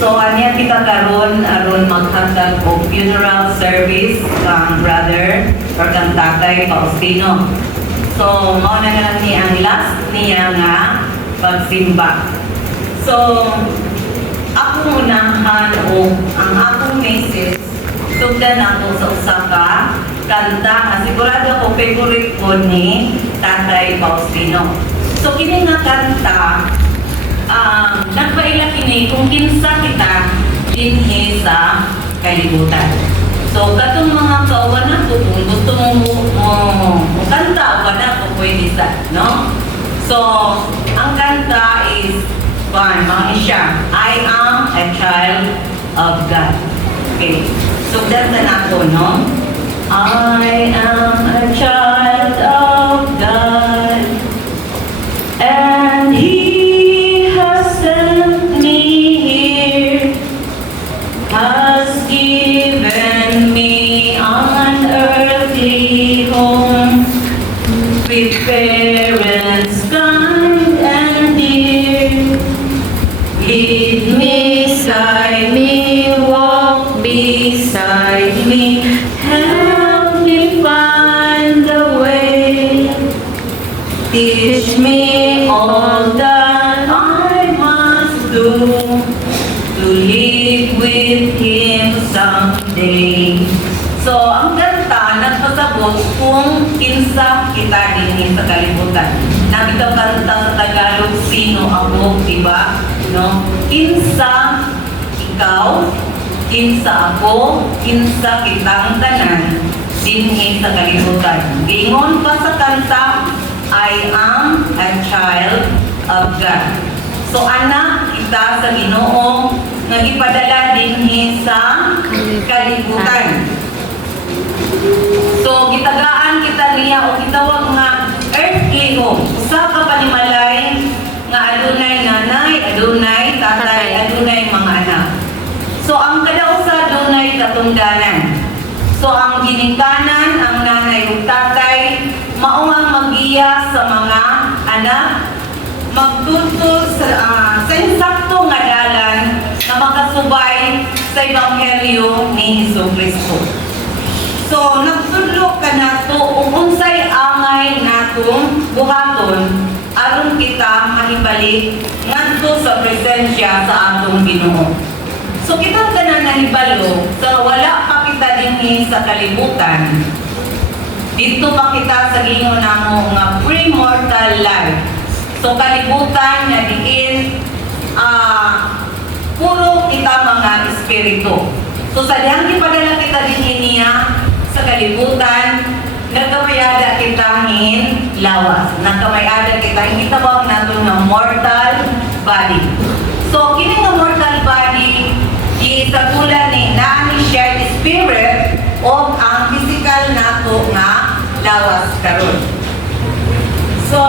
So anya kita karon aron maghatag og funeral service kang brother or kang tatay Faustino. So mao na lang ni ang last niya nga pagsimba. So ako unahan og ang akong message sugdan ako sa usa ka kanta nga sigurado ko favorite ko ni Tatay Faustino. So kini nga kanta nagpaila kini kung kinsa kita dinhi sa kalibutan. So katong mga kauban nato kung gusto mo kanta o na ko pwede sa, no? So ang kanta is mga siya, I am a child of God. Okay. So that's ako, no? I am a child of God, and He has sent me here, has given me an earthly home, with parents kind and dear. Lead me, guide me, walk beside me, help me find the way. Teach me all that I must do to live with Him someday. So, ang kanta, nagpasabot kung kinsa kita din sa kalibutan. Nabitaw kanta sa Tagalog, sino ako, diba? No? Kinsa ikaw, kinsa ako, kinsa kitang tanan, dinhi sa kalibutan. Gingon pa sa kanta, I am a child of God. So anak kita sa Ginoo nga gipadala dinhi sa kalibutan. So gitagaan kita niya o gitawag nga earthly home. Usa ka panimalay nga adunay nanay, adunay tatay, adunay mga anak. So ang kadausa adunay katungdanan. So ang ginikanan, ang nanay ug tatay mao ang magiya sa mga anak, magtutol sa insakto nga dalan na makasubay sa ebanghelyo ni Hesukristo. So nagsudlo ka nato ug unsay angay natong buhaton aron kita mahibalik ngadto sa presensya sa atong Ginoo. So kita tanan nahibalo sa wala pa kita dinhi sa kalibutan. Dito pa kita sa gingon namo nga pre-mortal life. So kalibutan nga diin puro kita mga espiritu. So sa dihang gipadala kita dinhi niya sa kalibutan, nagkamayada kita hin lawas. Nagkamayada kita hin tawag nato nga mortal body. So kini nga mortal body isagula ni naani shared spirit o ang physical nato nga lawas karon. So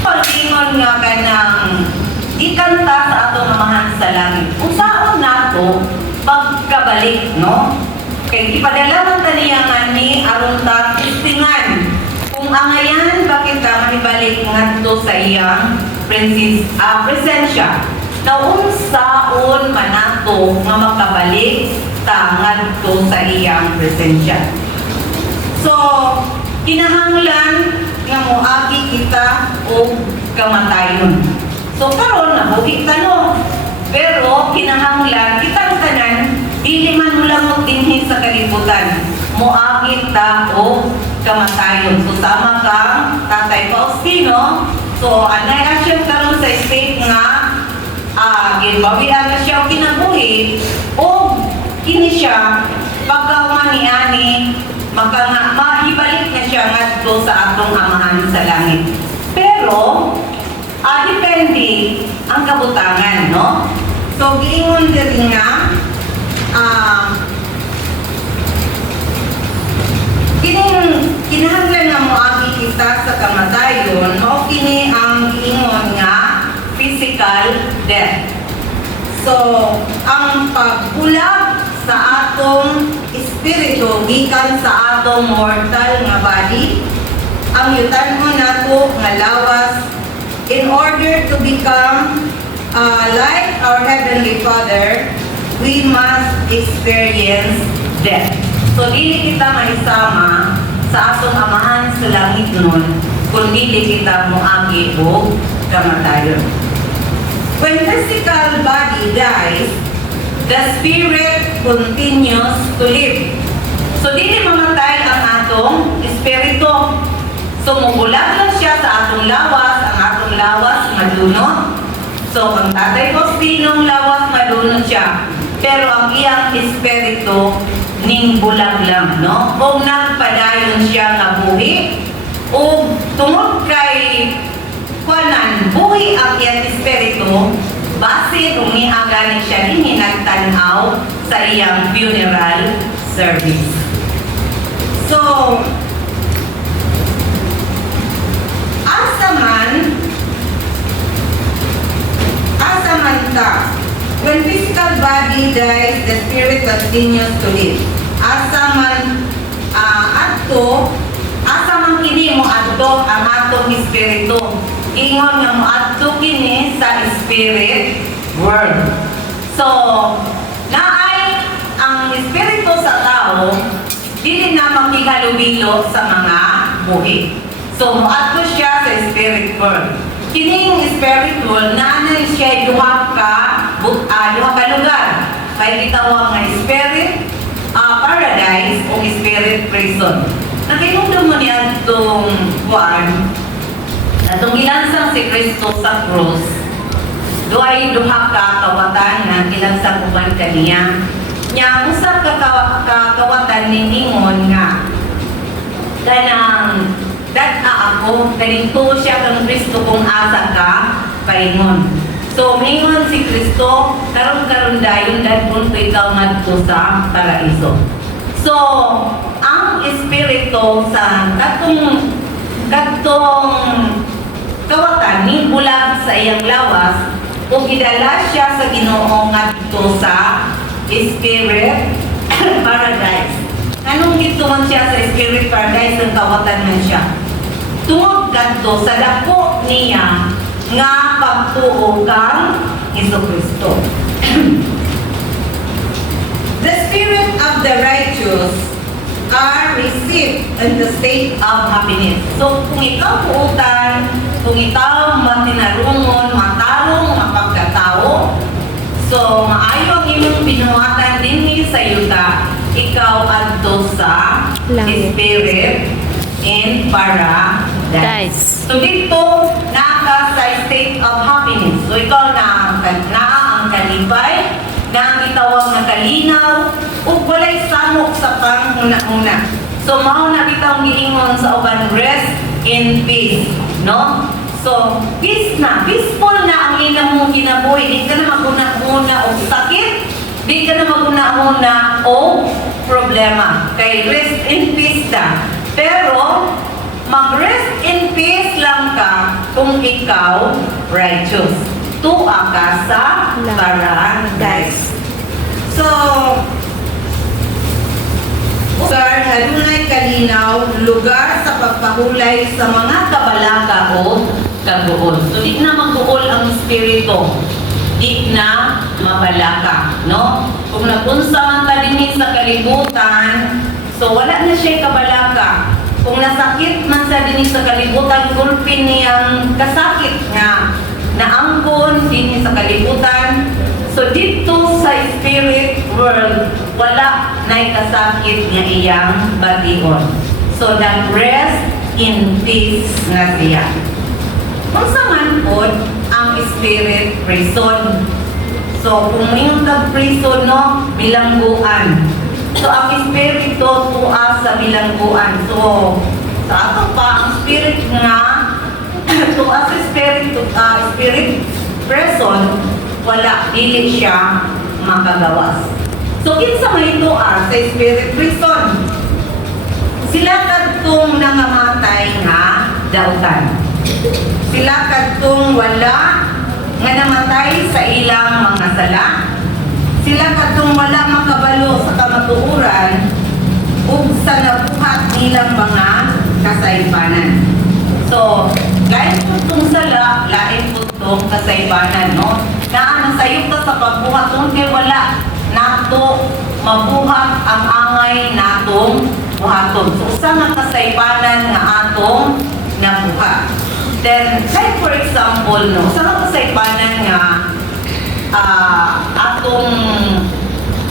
pag-ingon nga kanang ikanta sa atong amahan sa langit. Usaon nato pagkabalik, no? Kay ipadalaman ta niya nga ni aron ta testingan kung angayan ba kita mahibalik ngadto sa iyang presensya. Na unsaon manato nga makabalik ta ngadto sa iyang presensya. So kinahanglan nga moagi kita og kamatayon. So karon nabuhi tanong. Pero kinahanglan kitang tanan dili man mulamot dinhi sa kalibutan. Moagi ta og kamatayon. So sama kang Tatay Faustino. So anay na siya karon sa state nga ginbawian na siya kinabuhi o kini siya pagkaman ni ani mahibalik na siya ngadto sa atong amahan sa langit. Pero depende ang kabutangan, no? So giingon diri nga kinahanglan nga moagi kita sa kamatayon, mao kini ang giingon nga physical death. So ang pagbulag sa atong espiritu gikan sa atong mortal nga body ang yutan-on nato nga lawas in order to become like our Heavenly Father, we must experience death. So, dili kita maisama sa atong amahan sa langit nun, kung dili kita moagi o kamatayon. When physical body dies, the spirit continues to live. So, dili mamatay ang atong espiritu. So, mubulag lang siya sa atong lawas, ang atong lawas madunot. So, ang Tatay Faustinong lawas madunot siya. Pero ang iyang espiritu ning bulag lang, no? Kung nagpadayon siya nga buhi, o tungod kay kuanan, buhi ang iyang espiritu, base kung niagani siya din nagtanaw sa iyang funeral service. So, asa man ta, when physical body dies, the spirit continues to live. Asa man kini mo adto ang atong espiritu. Ingon nga mo adto kini sa spirit world. So, naay ang espiritu sa tao dili na makihalubilo sa mga buhi. So, mo adto siya sa spirit world. Kining spiritual na siya duha ka lugar. Kaya gitawag nga spirit paradise o spirit prison. Nakinundo mo niya itong buwan na itong ilansang si Kristo sa krus. Duhay duha ka kawatan na ilansang uban kaniya. Nya usap ka kawatan ni Ningon nga kanang ako, kaninto siya kang Kristo kung asa ka, paingon. So, mingon si Kristo, karon dayon dadpon ko ikaw ngadto sa paraiso. So, ang espiritu sa katong kawatan ni bulag sa iyang lawas, kung idala siya sa Ginoo ngadto sa spirit paradise. Anong dito man siya sa spirit paradise ang kawatan man siya? Tungod kadto sa dako niya nga pagtuo kang Jesucristo. The spirit of the righteous are received in the state of happiness. So kung ikaw puutan, kung ikaw matinarungon, matarong, mapagkatao, so maayo ang imong binuhatan din sa yuta, ikaw adto sa spirit in paradise. So dito, naka sa state of happiness. So ikaw na ang kalibay, na ang itawag na kalinaw, ug walay samok sa panguna-una. So mao na kitang giingon sa uban, rest in peace, no? So, peace na, peaceful na ang ilang mong kinabuhi. Di ka na maguna-una o sakit, di ka na maguna-una o problema. Kay rest in peace na. Pero, mag-rest in peace lang ka kung ikaw righteous. Tuwa ka sa paradise. So, sir, halunay kalinaw, lugar sa pagpahulay sa mga kabalaga o kaguol. So, di na mag-uol ang espiritu. Di na mabalaka, no? Kung napunsa man ka din sa kalibutan, so wala na siya kabalaka. Kung nasakit man sa din sa kalibutan, gulpin niyang kasakit nga naangkon din sa kalibutan. So dito sa spirit world, wala na'y kasakit nga iyang bation. So nag-rest in peace na siya. Kung saan po ang spirit prison. So kung yung prison, no, bilangguan. So, ang espiritu tuwa sa bilangguan. So, sa ato pa, ang spirit nga, tuwa sa spirit person, wala, dili siya makagawas. So, kinsa may tuwa sa spirit person? Sila kadtong nangamatay nga dautan. Sila kadtong wala nga namatay sa ilang mga sala. Sila katong wala makabalo sa kamatuuran ug sa nabuhat nilang mga kasaypanan. So, kahit po itong sala, lain po itong kasaypanan, no? Na nasayop ka sa pagbuhat, kung kaya wala nato mabuhat ang angay natong buhaton. So, usa nga kasaypanan nga atong nabuhat. Then, like for example, no, usa nga kasaypanan nga atong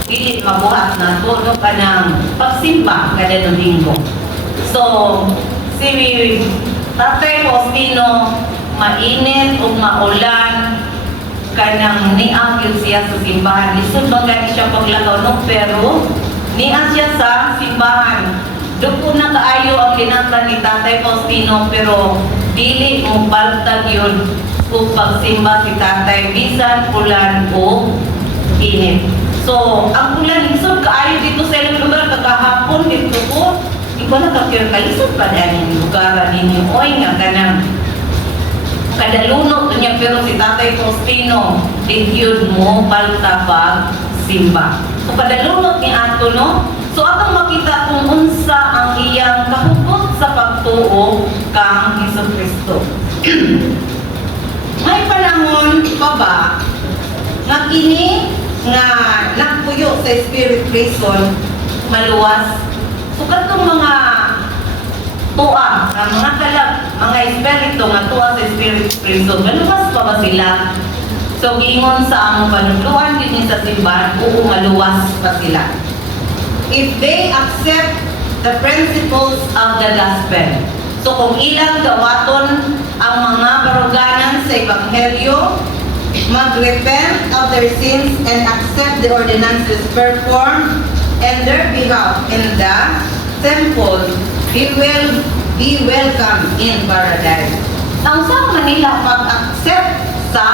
dili mabuhat na to, no, kanang pagsimba kada Domingo. So, si Tatay Faustino, mainit o maulan, kanang niagil siya sa simbahan. Lisod bang gani siya paglagaw, no? Pero, niag siya sa simbahan. Doon po na kaayo ang kinanta ni Tatay Faustino, pero dili mo baltag yun kung pagsimba si Tatay, bisan ulan o init. So, ang ulan, lisod kaayo dito sa ilang lugar, kagahapon dito po, di ko nakakir kalisod pa dahil yung lugar ninyo. Oy nga, kanang kadalunok niya, pero si Tatay Faustino, digyod mo, paltabag, simba. So, kadalunok ni ato, no? So, atong makita kung unsa ang iyang kahugot sa pagtuo kang Jesucristo. May panahon pa ba nga kini nga nagpuyo sa spirit prison maluwas? So, katong mga tuwa, mga kalag, mga espiritu nga tuwa sa spirit prison, maluwas pa ba sila? So, giingon sa among panudluan din sa simbahan, oo, maluwas pa sila. If they accept the principles of the gospel. So, kung ilang gawaton ang mga baruganan sa Ebanghelyo, mag-repent of their sins and accept the ordinances performed in their behalf in the temple, he will be welcome in paradise. Ang sa Manila pag-accept sa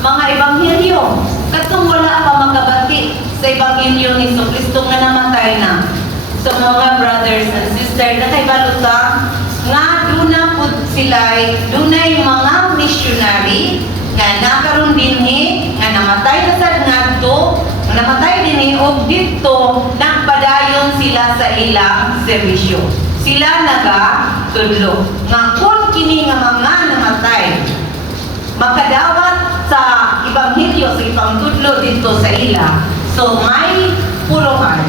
mga Ebanghelyo, katong wala pa magabati sa Ebanghelyo ni Jesucristo nga namatay na. So mga brothers and sisters, nakaibaluta nga duna po sila'y dunay mga missionary nga nakaroon dinhi nga namatay na sa ngadto, namatay dinhi og dito nagpadayon sila sa ilang serbisyo. Sila nagatudlo nga kung kini nga mga namatay makadawat sa Ebanghelyo sa ipangtudlo dito sa ila. So may puluhan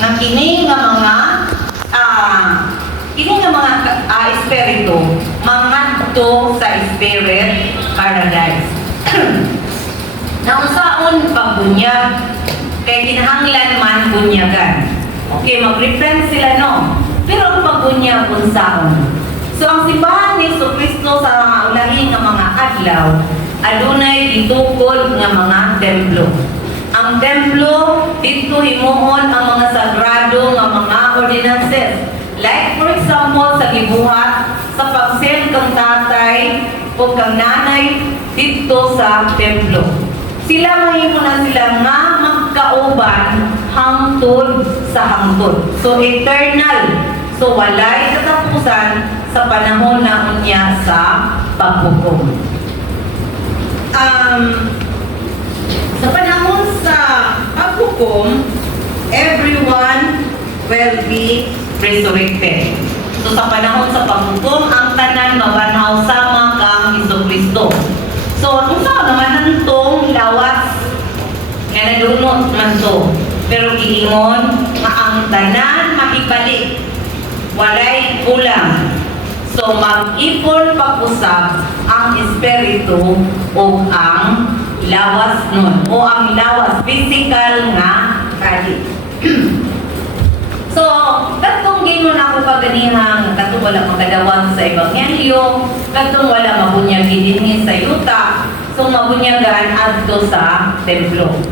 nga kini nga mga espiritu mangadto sa spirit paradise. Naunsaon pagbunyag kay kinahanglan man bunyagan. Okay, mag-repent sila, no? Pero ang pagbunyag unsaon? So ang simbahan ni Jesucristo sa mga ulahi nga mga adlaw adunay gitukod nga mga templo. Ang templo dito himuon ang mga sagrado nga mga ordinances. Like for example sa gibuhat sa pagsel kang tatay o kang nanay dito sa templo. Sila mahimo na sila nga magkauban hangtod sa hangtod. So eternal. So walay katapusan sa panahon na unya sa paghukom. Sa panahon sa paghukom, everyone will be resurrected. So sa panahon sa paghukom, ang tanan mabanhaw sama kang Jesucristo. So kung saan naman nantong lawas nga nadunot man to, pero giingon nga ang tanan makibalik, walay kulang. So mag-ipon pag-usap ang espiritu o ang lawas nun, o ang lawas physical nga body. So, katong gingon ako kaganihang, katong wala makadawat sa Ebanghelyo, katong wala mabunyagi dinhi sa yuta, so mabunyagan adto sa templo.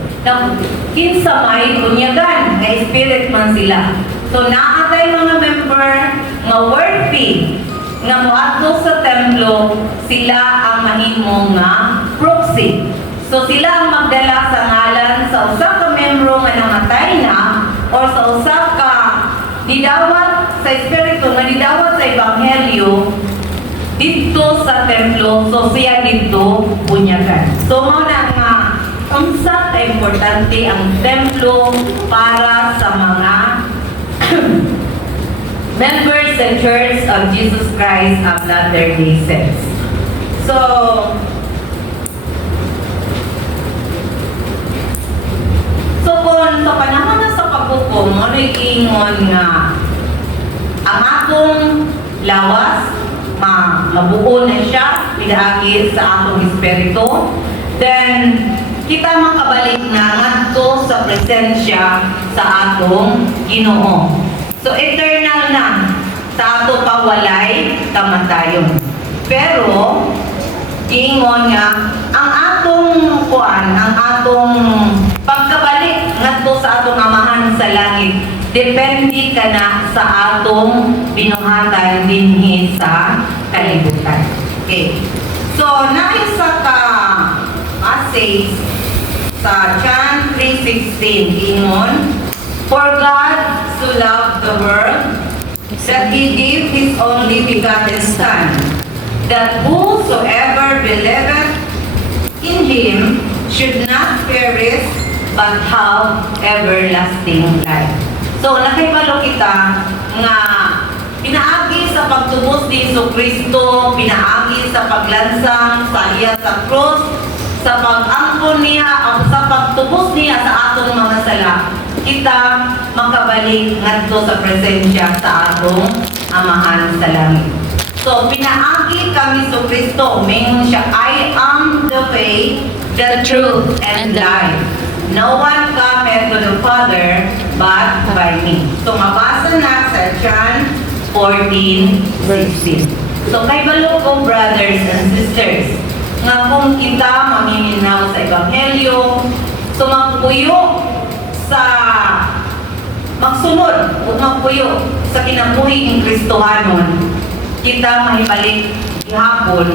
Kinsa may bunyagan, nga spirit man sila. So, naatay mga member nga worthy nga moadto sa templo, sila ang mahimo nga proxy. So sila ang magdala sa ngalan sa usa ka membro nga namatay na o sa usa ka didawat sa espiritu nga didawat sa Ebanghelyo dito sa templo. So siya dito bunyagan. So mao na nga unsa ka importante ang templo para sa mga members sa Church of Jesus Christ of Latter-day Saints. So kung sa panahon na sa paghukom, ano'y ingon nga ang akong lawas, mabuo na siya, pinaagi sa atong espiritu, then kita makabalik na ngadto sa presensya sa atong Ginoo. So eternal na sa ato pawalay kamatayon. Pero giingon nga ang atong ang atong pagkabalik ngadto sa atong amahan sa langit depende ka na sa atong binuhatan dinhi sa kalibutan. Okay. So naisa ka passage sa John 3:16 ingon, "For God so loved the world that He gave His only begotten Son, that whosoever believeth in Him should not perish but have everlasting life." So nakibalo kita nga pinaagi sa pagtubos ni Jesucristo, pinaagi sa paglansang sa iya sa cross, sa pag-angkon niya, sa pagtubos niya sa atong mga sala, kita makabalik ngadto sa presensya sa atong amahan sa langit. So pinaagi kami sa Kristo, mingon siya, "I am the way, the truth, and life. No one cometh to the Father but by me." So mabasa na sa John 14:16. So kay balo ko, brothers and sisters, nga kung kita mamiminaw sa Ebanghelyo, so magpuyo sa magsunod o magpuyo sa kinabuhi ng Kristohanon, kita mahibalik ihapon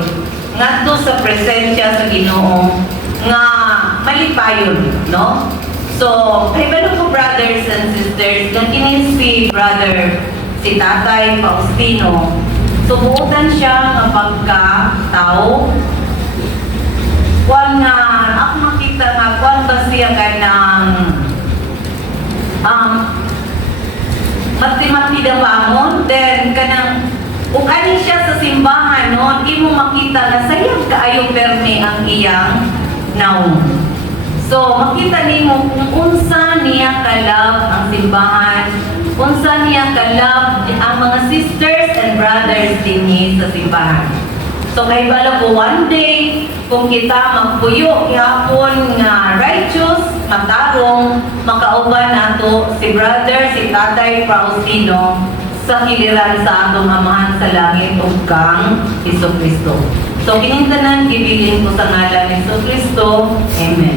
ngadto sa presensya sa Ginoo nga malipayon, no? So, kay balo ko, brothers and sisters, nga kini si Tatay Faustino, subutan siya nga pagka-tao. Kwan nga, ako makita nga, kwan ba siya ganang mati-mati dawangon, then kanang ukani siya sa simbahan, no? Di mo makita na sayang kaayong permi ang iyang naong. So, makita nimo kung unsa niya kalab ang simbahan, unsa niya kalab ang mga sisters and brothers dinhi sa simbahan. So, kay bala ko one day, kung kita magpuyo, ihapon nga righteous, matarong, makauban nato si brother, si Tatay Faustino, sa hiliran sa atong amahan sa langit ug kang Jesucristo. So, kinintanan, gibilin ko sa ngalan ni Jesucristo. Amen.